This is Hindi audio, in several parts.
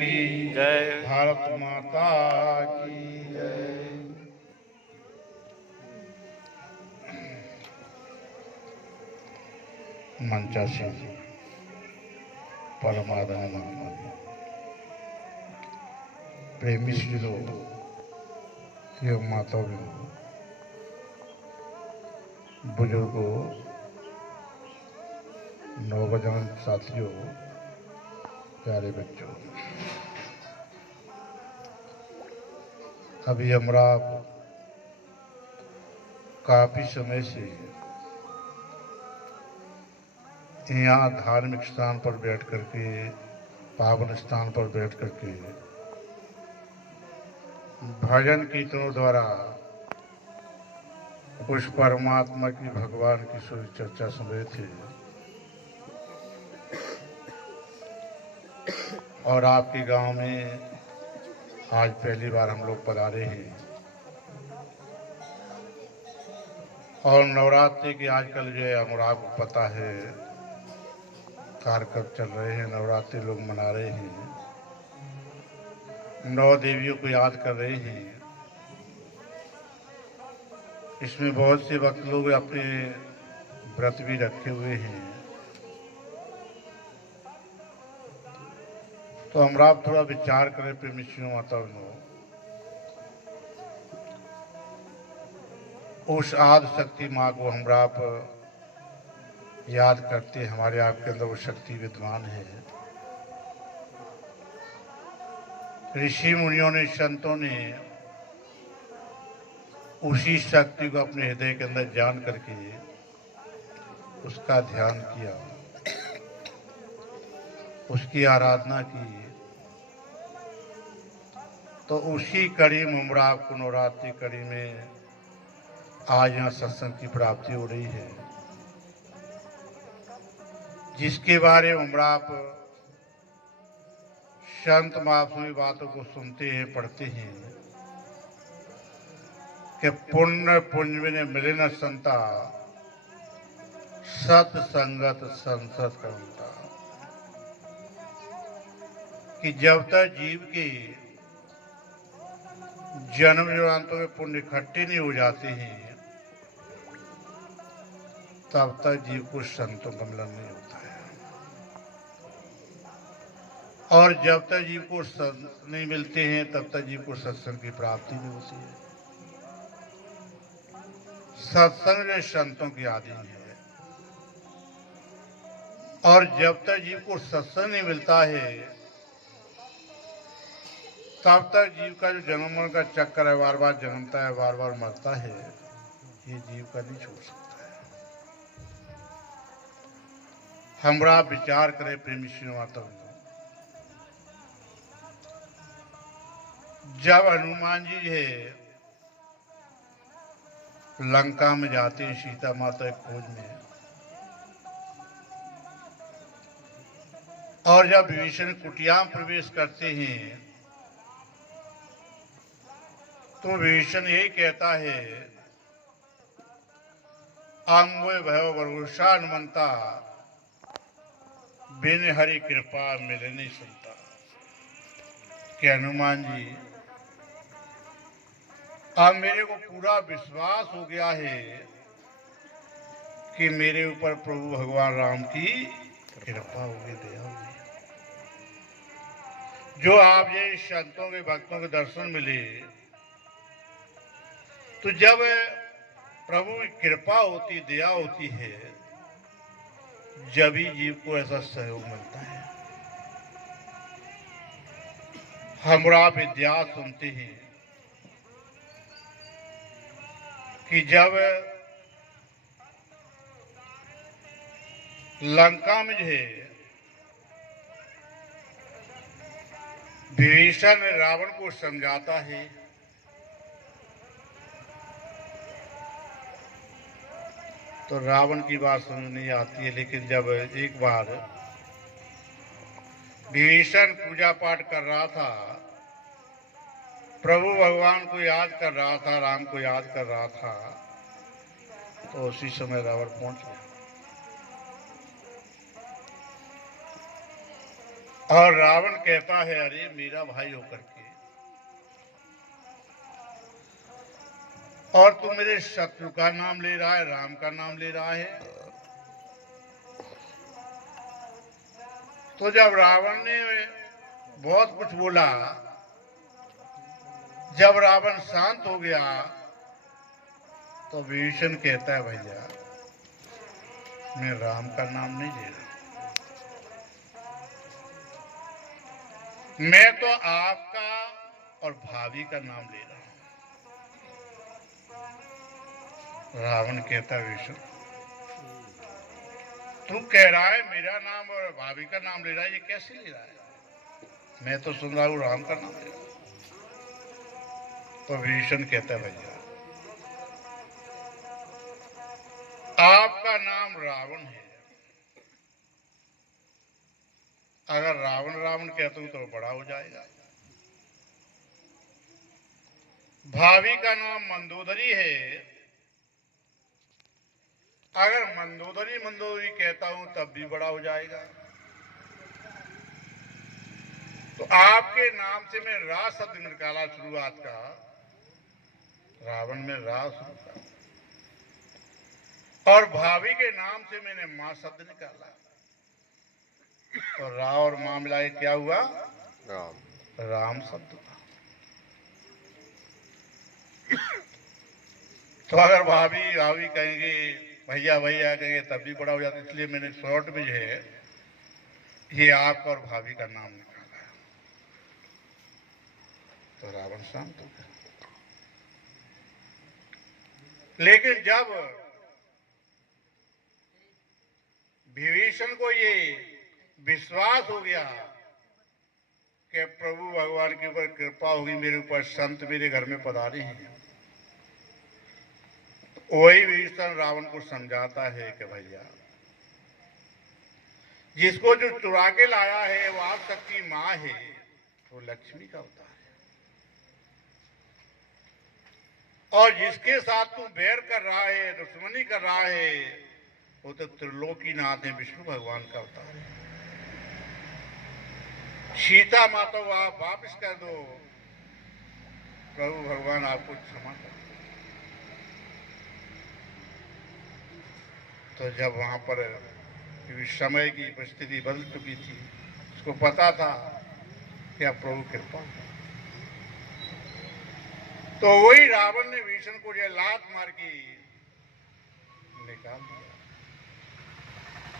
की जय। भारत माता की जय। मंचासी परमादरणीय महात्मा प्रेमी श्रीलो एवं माताओं बुजुर्गों नौजवान साथियों प्यारे बच्चों, अभी हमरा काफी समय से यहाँ धार्मिक स्थान पर बैठ करके, पावन स्थान पर बैठ करके भजन कीर्तनों द्वारा उस परमात्मा की, भगवान की सूर्य चर्चा सुन रहे थे। और आपके गांव में आज पहली बार हम लोग पधारे हैं और नवरात्रि की आजकल जो है हम आपको पता है कार्यक्रम चल रहे हैं, नवरात्रि लोग मना रहे हैं, 9 देवियों को याद कर रहे हैं। इसमें बहुत से भक्त लोग अपने व्रत भी रखे हुए हैं। तो हम आप थोड़ा विचार करें प्रेमियों माताओं, उस आदि शक्ति माँ को हम आप याद करते, हमारे आपके अंदर वो शक्ति विद्यमान है। ऋषि मुनियों ने, संतों ने उसी शक्ति को अपने हृदय के अंदर जान करके उसका ध्यान किया, उसकी आराधना की। तो उसी कड़ी में उम्र आपको नवरात्रि कड़ी में आज यहाँ सत्संग की प्राप्ति हो रही है, जिसके बारे में उम्र आप संत महात्मा बातों को सुनते हैं, पढ़ते हैं कि पुण्य पुण्य में मिले न संता, सत्संगत संसद करता। कि जब तक जीव के जन्म जन्मांतों में पुण्य इकट्ठे नहीं हो जाते हैं, तब तक जीव को संतों का मिलन नहीं होता है। और जब तक जीव को संत नहीं मिलते हैं, तब तक जीव को सत्संग की प्राप्ति नहीं होती है। सत्संग जो संतों की आदि है, और जब तक जीव को सत्संग नहीं मिलता है, तब तक जीव का जो जन्म मरण का चक्कर है, बार बार जन्मता है, बार बार मरता है, ये जीव का नहीं छोड़ सकता है। हमरा विचार करें प्रेमी श्रीमाता, जब हनुमान जी है लंका में जाते हैं सीता माता की खोज में, और जब विभीषण कुटिया में प्रवेश करते हैं तो विभीषण यही कहता है, आंगोय भय वर्षा हनुमंता, बिन हरि कृपा मिले नहीं सुनता। कि हनुमान जी, अब मेरे को पूरा विश्वास हो गया है कि मेरे ऊपर प्रभु भगवान राम की कृपा होगी, दया होगी। जो आप ये संतों के भक्तों के दर्शन मिले, तो जब प्रभु की कृपा होती, दया होती है, जब ही जीव को ऐसा सहयोग मिलता है। हमरा विद्या सुनते हैं कि जब लंका में जो है विभीषण रावण को समझाता है, तो रावण की बात समझ नहीं आती है। लेकिन जब एक बार विभीषण पूजा पाठ कर रहा था, प्रभु भगवान को याद कर रहा था, राम को याद कर रहा था, तो उसी समय रावण पहुंच गया। और रावण कहता है, अरे मेरा भाई होकर के और तू मेरे शत्रु का नाम ले रहा है, राम का नाम ले रहा है। तो जब रावण ने बहुत कुछ बोला, जब रावण शांत हो गया, तो विभीषण कहता है, भैया मैं राम का नाम नहीं ले रहा, मैं तो आपका और भाभी का नाम ले रहा हूं। रावण कहता है, विभीषण तू कह रहा है मेरा नाम और भाभी का नाम ले रहा है, ये कैसे ले रहा है? मैं तो सुन रहा हूं राम का नाम ले रहा हूं। तो विभीषण कहता है, भैया आपका नाम रावण है, अगर रावण रावण कहता हूं तो बड़ा हो जाएगा। भाभी का नाम मंदोदरी है, अगर मंदोदरी मंदोदरी कहता हूं तब भी बड़ा हो जाएगा। तो आपके नाम से मैं रा शब्द निकाला शुरुआत का, रावण में रा शुरू, और भाभी के नाम से मैंने मां शब्द निकाला, तो रा और मां मिलाए क्या हुआ? राम, राम शब्द। तो अगर भाभी भाभी कहेंगे, भैया भैया कहेंगे तब भी बड़ा हो जाता, इसलिए मैंने शॉर्ट में जो है ये आपका और भाभी का नाम निकाला, तो रावण शांत हो गया। लेकिन जब विभीषण को ये विश्वास हो गया कि प्रभु भगवान के ऊपर कृपा होगी, मेरे ऊपर संत मेरे घर में पधारे हैं, वही विभीषण रावण को समझाता है कि भैया जिसको जो चुरा के लाया है वो आप सबकी मां है, वो लक्ष्मी का अवतार है, और जिसके साथ तू बैर कर रहा है, दुश्मनी कर रहा है, वो तो त्रिलोकीनाथ है, विष्णु भगवान का अवतार है। सीता माता को आप वापिस कर दो, प्रभु भगवान आपको क्षमा कर। तो जब वहां पर समय की परिस्थिति बदल चुकी थी, उसको पता था कि अब प्रभु कृपा, तो वही रावण ने विभीषण को जो लात मार के निकाल दिया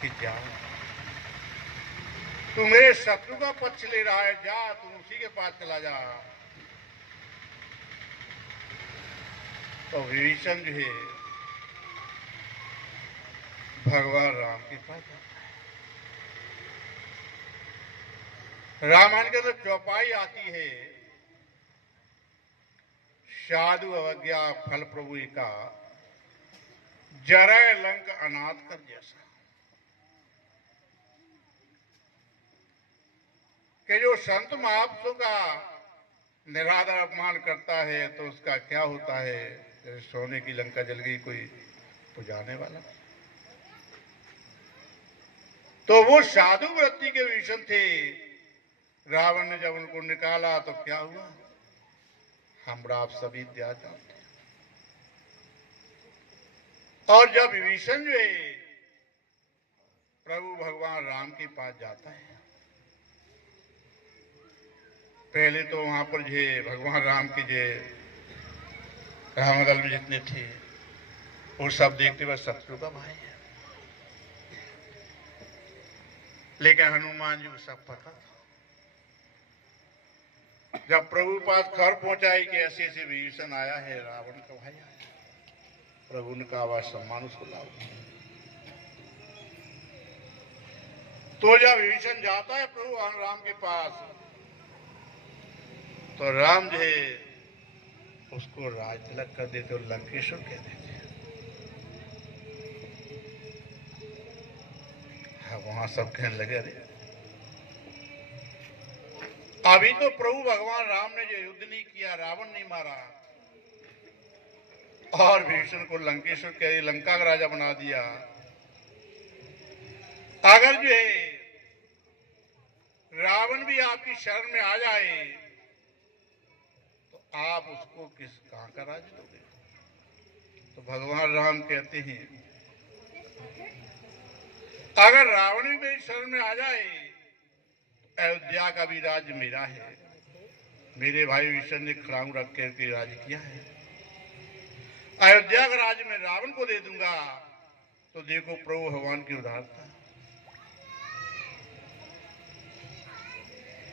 कि जाओ, तू मेरे शत्रु का पक्ष ले रहा है, जा तू उसी के पास चला जा। तो विभीषण जो है भगवान राम के पास जाता है। रामायण के अंदर चौपाई आती है, साधु अवज्ञा फल प्रभु का, जरय लंक अनाथ कर जैसा, कि जो संत महापुरुषों का निरादर अपमान करता है तो उसका क्या होता है? जैसे सोने की लंका जल गई, कोई पुजाने वाला। तो वो साधु वृत्ति के विभीषण थे, रावण ने जब उनको निकाला तो क्या हुआ? हम आप सभी इतिहास जानते हैं। और जब विभीषण जो है प्रभु भगवान राम के पास जाता है, पहले तो वहां पर जो भगवान राम के जो रामदल में जितने थे वो सब देखते हुए शत्रु का भाई है, लेकिन हनुमान जी को सब पता था। जब प्रभु पास खबर पहुंचाई कि ऐसे ऐसे विभीषण आया है, रावण का भाई आया, प्रभु ने कहा आवाज सम्मान उसको लाओ। तो जब विभीषण जाता है प्रभु राम के पास, तो राम जो है उसको राज तिलक कर देते और लंकेश्वर कह देते। वहां सब कहने लगे, अरे अभी तो प्रभु भगवान राम ने जो युद्ध नहीं किया, रावण नहीं मारा, और विभीषण को लंकेश्वर के लंका का राजा बना दिया। अगर जो है रावण भी आपकी शरण में आ जाए तो आप उसको कहां का राज दोगे? तो भगवान राम कहते हैं अगर रावण भी मेरी शरण में आ जाए तो अयोध्या का भी राज्य मेरा है। मेरे भाई विष्णु ने खड़ाऊ रख करके राज किया है। अयोध्या का राज्य मैं रावण को दे दूंगा। तो देखो प्रभु भगवान की उदारता।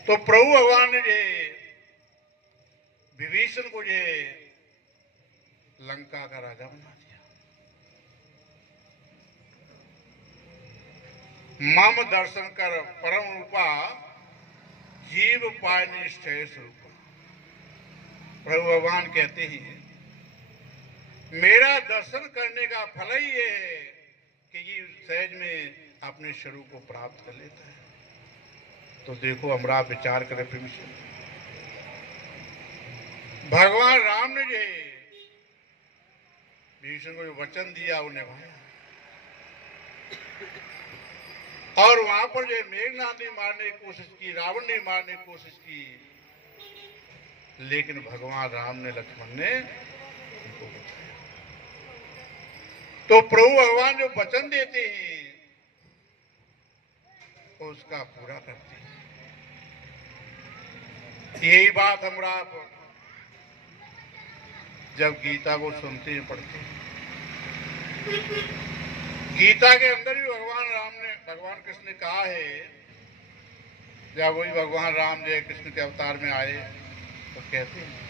तो प्रभु भगवान ने विभीषण को लंका का राजा बना दिया। मम दर्शन कर परम रूपा जीव पाय निष्ठय स्वरूपा। प्रभु भगवान कहते हैं मेरा दर्शन करने का फल ही ये है कि ये सहज में अपने स्वरूप को प्राप्त कर लेता है। तो देखो हमरा विचार करें विभीषण। भगवान राम ने विभीषण को जो वचन दिया वो निभाया। और वहां पर जो मेघनाद ने मारने की कोशिश की, रावण ने मारने की कोशिश की, लेकिन भगवान राम ने, लक्ष्मण ने उनको बचाया। तो प्रभु भगवान जो वचन देते हैं उसका पूरा करते हैं। यही बात हमरा जब गीता को सुनते हैं, पढ़ते हैं, गीता के अंदर भी भगवान कृष्ण ने कहा है, जब वही भगवान राम जय कृष्ण के अवतार में आए तो कहते हैं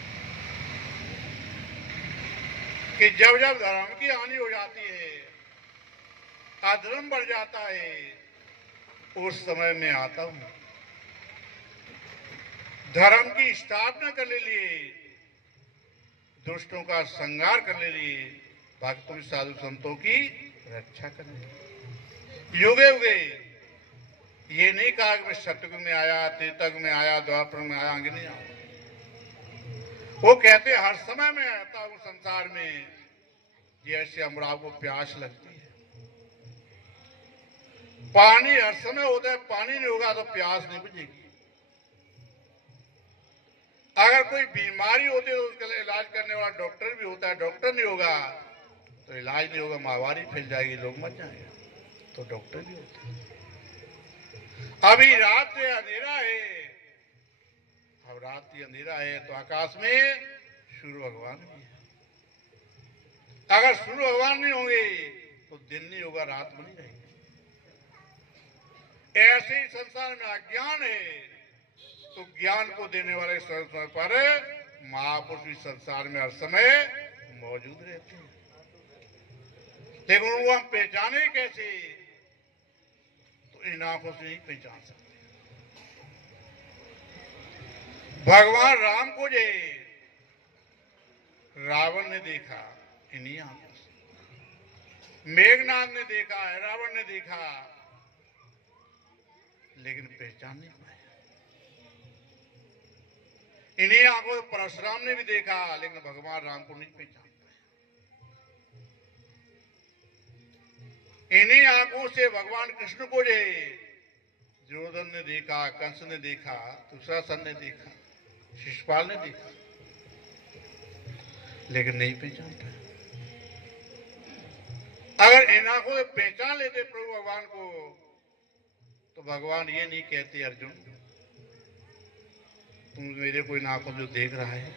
कि जब जब धर्म की हानि हो जाती है, अधर्म बढ़ जाता है, उस समय में आता हूं धर्म की स्थापना करने लिए, दुष्टों का संहार करने लिए, भक्तों साधु संतों की रक्षा करने लिए। युगे युगे ये नहीं कहा कि मैं सतयुग में आया, त्रेता में आया, द्वापर में आया, आगे नहीं आऊंगा। वो कहते हर समय में आता हूं संसार में। जैसे हमरा को प्यास लगती है, पानी हर समय होता है, पानी नहीं होगा तो प्यास नहीं बुझेगी। अगर कोई बीमारी होती है तो उसके लिए इलाज करने वाला डॉक्टर भी होता है, डॉक्टर नहीं होगा तो इलाज नहीं होगा, महामारी फैल जाएगी, लोग मर जाएंगे, तो डॉक्टर भी होता है। अभी रात में अंधेरा है, अब रात की अंधेरा है तो आकाश में सूर्य भगवान भी है। अगर सूर्य भगवान नहीं होंगे तो दिन नहीं होगा, रात बनी रहेगी। ऐसे ही संसार में अज्ञान है तो ज्ञान को देने वाले समय पर महापुरुष भी संसार में हर समय मौजूद रहते हैं, लेकिन उनको हम पहचाने कैसे? तो इन आंखों से नहीं पहचान सकते। भगवान राम को रावण ने देखा इन्हीं आंखों से, मेघनाद ने देखा है, रावण ने देखा, लेकिन पहचान नहीं पाया। इन्हीं आंखों से परशुराम ने भी देखा, लेकिन भगवान राम को नहीं पहचान पाया। इन्हीं आंखों से भगवान कृष्ण को दुर्योधन ने देखा, कंस ने देखा, दुशासन ने देखा, शिशुपाल ने देखा, लेकिन नहीं पहचान पाया। अगर इन आंखों से पहचान लेते प्रभु भगवान को तो भगवान ये नहीं कहते अर्जुन तुम मेरे को इन आंखों जो देख रहा है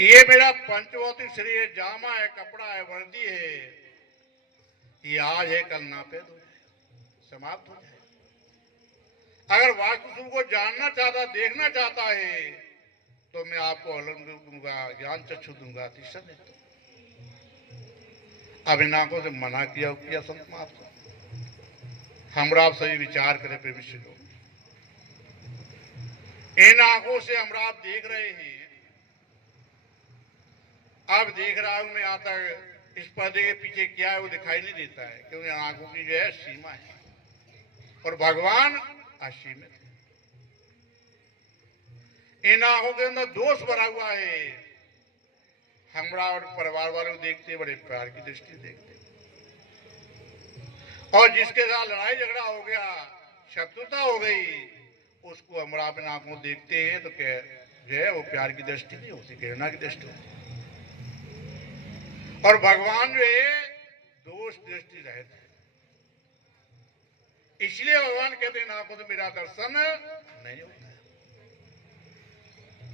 ये मेरा पंचवती शरीर है, जामा है, कपड़ा है, वर्दी है, ये आज है कल नापेद हो जाए, समाप्त हो जाए। अगर वास्तु को जानना चाहता, देखना चाहता है तो मैं आपको अलग दूंगा, ज्ञान चक्षु दूंगा, तीसरा नहीं तो। अब इन आंखों से मना किया संत महात्मा को। हमरा आप सही विचार करें प्रेमी लोग, इन आंखों से हमरा आप देख रहे हैं। अब देख रहा हूं मैं, यहाँ तक इस पर्दे के पीछे क्या है वो दिखाई नहीं देता है, क्योंकि आंखों की जो है सीमा है और भगवान असीमित है। इन आंखों के अंदर दोष भरा हुआ है। हमरा और परिवार वालों को देखते बड़े प्यार की दृष्टि देखते, और जिसके साथ लड़ाई झगड़ा हो गया शत्रुता हो गई, उसको हम अपने आंखों देखते हैं तो क्या जो है वो प्यार की दृष्टि नहीं होती, घृणा की दृष्टि होती। और भगवान जो है दोष दृष्टि रहते हैं, इसलिए भगवान कहते हैं ना को तो मेरा दर्शन नहीं होता है।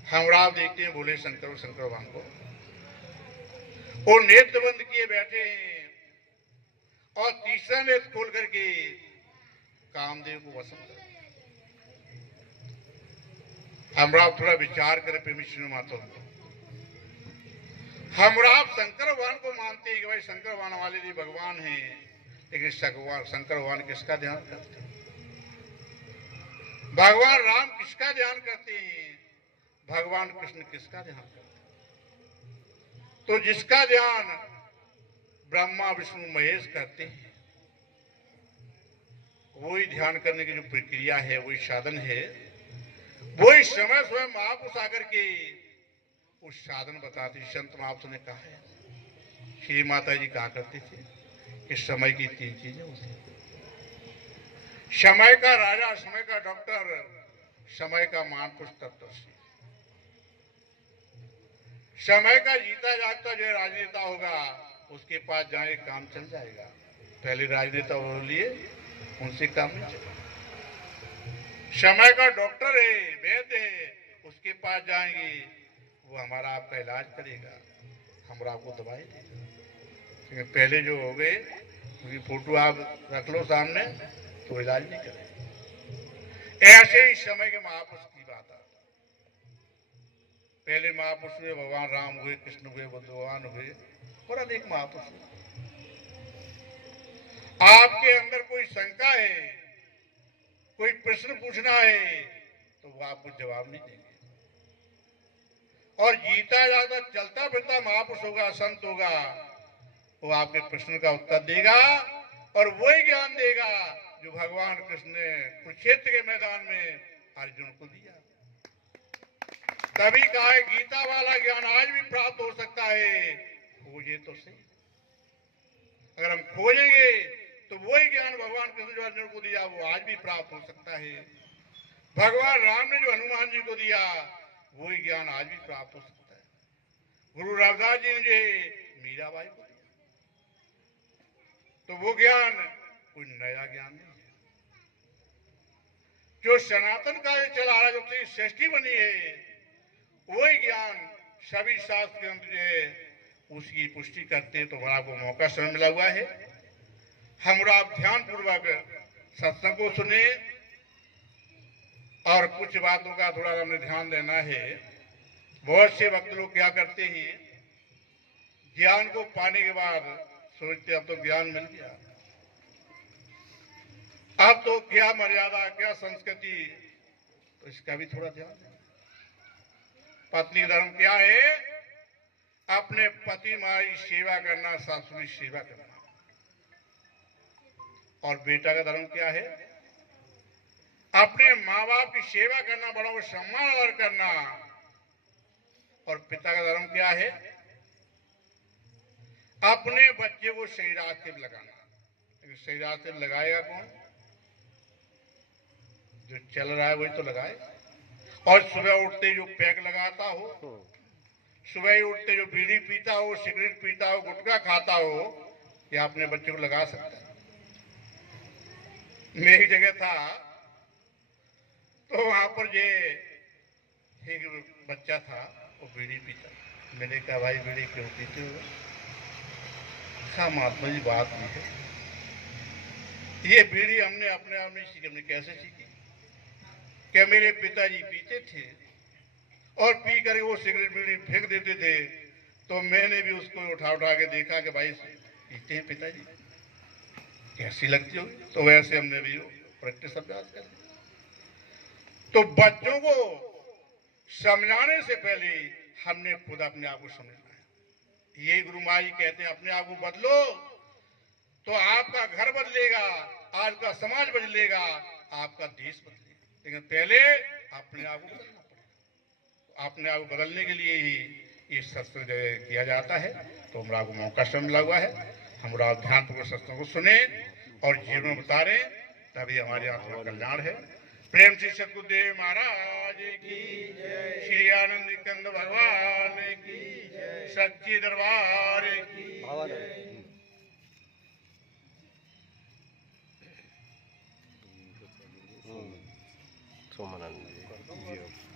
हम राव देखते हैं बोले शंकर और शंकर भगवान को, वो नेत्र बंद किए बैठे हैं और तीसरा नेत्र खोल करके कामदेव को वसम कर। हम राव थोड़ा विचार करें परमेश्वर माता को, हम राव शंकर भगवान को मानते हैं कि भाई शंकर भगवान वाले भी भगवान हैं, लेकिन शंकर भगवान किसका ध्यान करते हैं? भगवान राम किसका ध्यान करते हैं? भगवान कृष्ण किसका ध्यान करते हैं? तो जिसका ध्यान ब्रह्मा विष्णु महेश करते हैं, वही ध्यान करने की जो प्रक्रिया है, वही साधन है, वही समय स्वयं महापुरुष आकर के उस साधन बताते। संत महापुरुष ने कहा है, श्री माता जी कहा करते थे कि समय की 3 चीजें होती हैं, समय का राजा, समय का डॉक्टर, समय का महापुरुष तत्वदर्शी। समय का जीता जागता जो राजनेता होगा उसके पास जाए काम चल जाएगा, पहले राजनेता हो लिए उनसे काम नहीं चलेगा। समय का डॉक्टर है, वैद्य है, उसके पास जाएंगे वो हमारा आपका इलाज करेगा, हमारा आपको दवाई देगा। लेकिन पहले जो हो गए उनकी फोटो आप रख लो सामने तो इलाज नहीं करेगा। ऐसे ही समय के महापुरुष की बात है। पहले महापुरुष हुए भगवान राम हुए, कृष्ण हुए, बुद्ध भगवान हुए और अनेक महापुरुष हुए। आपके अंदर कोई शंका है, कोई प्रश्न पूछना है तो वो आपको जवाब नहीं देंगे। और जीता जाता चलता फिरता महापुरुष होगा, संत होगा, वो आपके प्रश्न का उत्तर देगा और वही ज्ञान देगा जो भगवान कृष्ण ने कुरुक्षेत्र के मैदान में अर्जुन को दिया। तभी कहा है गीता वाला ज्ञान आज भी प्राप्त हो सकता है, खोजे तो सही। अगर हम खोजेंगे तो वही ज्ञान भगवान कृष्ण जो अर्जुन को दिया वो आज भी प्राप्त हो सकता है। भगवान राम ने जो हनुमान जी को दिया वही ज्ञान आज भी प्राप्त हो सकता है। गुरु रविदास जी ने मीराबाई को दिया, तो वो ज्ञान कोई नया ज्ञान नहीं है। जो सनातन काल चला रहा, जो सृष्टि बनी है, वही ज्ञान सभी शास्त्र ग्रंथ जो है उसकी पुष्टि करते हैं। तो बड़ा को मौका समय मिला हुआ है, हम आप ध्यान पूर्वक सत्संग को सुने और कुछ बातों का थोड़ा हमें ध्यान देना है। बहुत से वक्त लोग क्या करते हैं, ज्ञान को पाने के बाद सोचते अब तो ज्ञान मिल गया, अब तो क्या मर्यादा, क्या संस्कृति, तो इसका भी थोड़ा ध्यान देना। पत्नी धर्म क्या है? अपने पति माँ की सेवा करना, सासू की सेवा करना। और बेटा का धर्म क्या है? अपने माँ बाप की सेवा करना, बड़ों को सम्मान आदर करना। और पिता का धर्म क्या है? अपने बच्चे को सही रास्ते में लगाना। सही रास्ते में लगाएगा कौन? जो चल रहा है वही तो लगाए। और सुबह उठते जो पैक लगाता हो, सुबह ही उठते जो बीड़ी पीता हो, सिगरेट पीता हो, गुटखा खाता हो, क्या अपने बच्चे को लगा सकता है? मेरी जगह था तो वहां पर ये एक बच्चा था, वो बीड़ी पीता। मैंने कहा भाई बीड़ी क्यों पीते हो? कहा महात्मा जी बात नहीं है, ये बीड़ी हमने अपने आप नहीं सीखी। हमने कैसे सीखी? क्या मेरे पिताजी पीते थे और पी कर वो सिगरेट बीड़ी फेंक देते थे, तो मैंने भी उसको उठा उठा के देखा कि भाई पीते हैं पिताजी, कैसी लगती होगी, तो वैसे हमने भी प्रैक्टिस अभ्यास कर लिया। तो बच्चों को समझाने से पहले हमने खुद अपने आप को समझना है। ये गुरु माँ जी कहते हैं अपने आप को बदलो तो आपका घर बदलेगा, आपका समाज बदलेगा, आपका देश बदलेगा। लेकिन पहले अपने आप को बदलना पड़ेगा। अपने आप को बदलने के लिए ही ये सत्संग किया जाता है। तो हमारा को मौका समय मिला हुआ है, हमारा ध्यान पूर्वक सत्संग को सुने और जीवन में उतारें, तभी हमारे आत्मा कल्याण है। प्रेम से सतगुरुदेव महाराज की जय, श्री आनंद कंद भगवान की जय, सच्ची दरबार की जय। सोमानंद जी।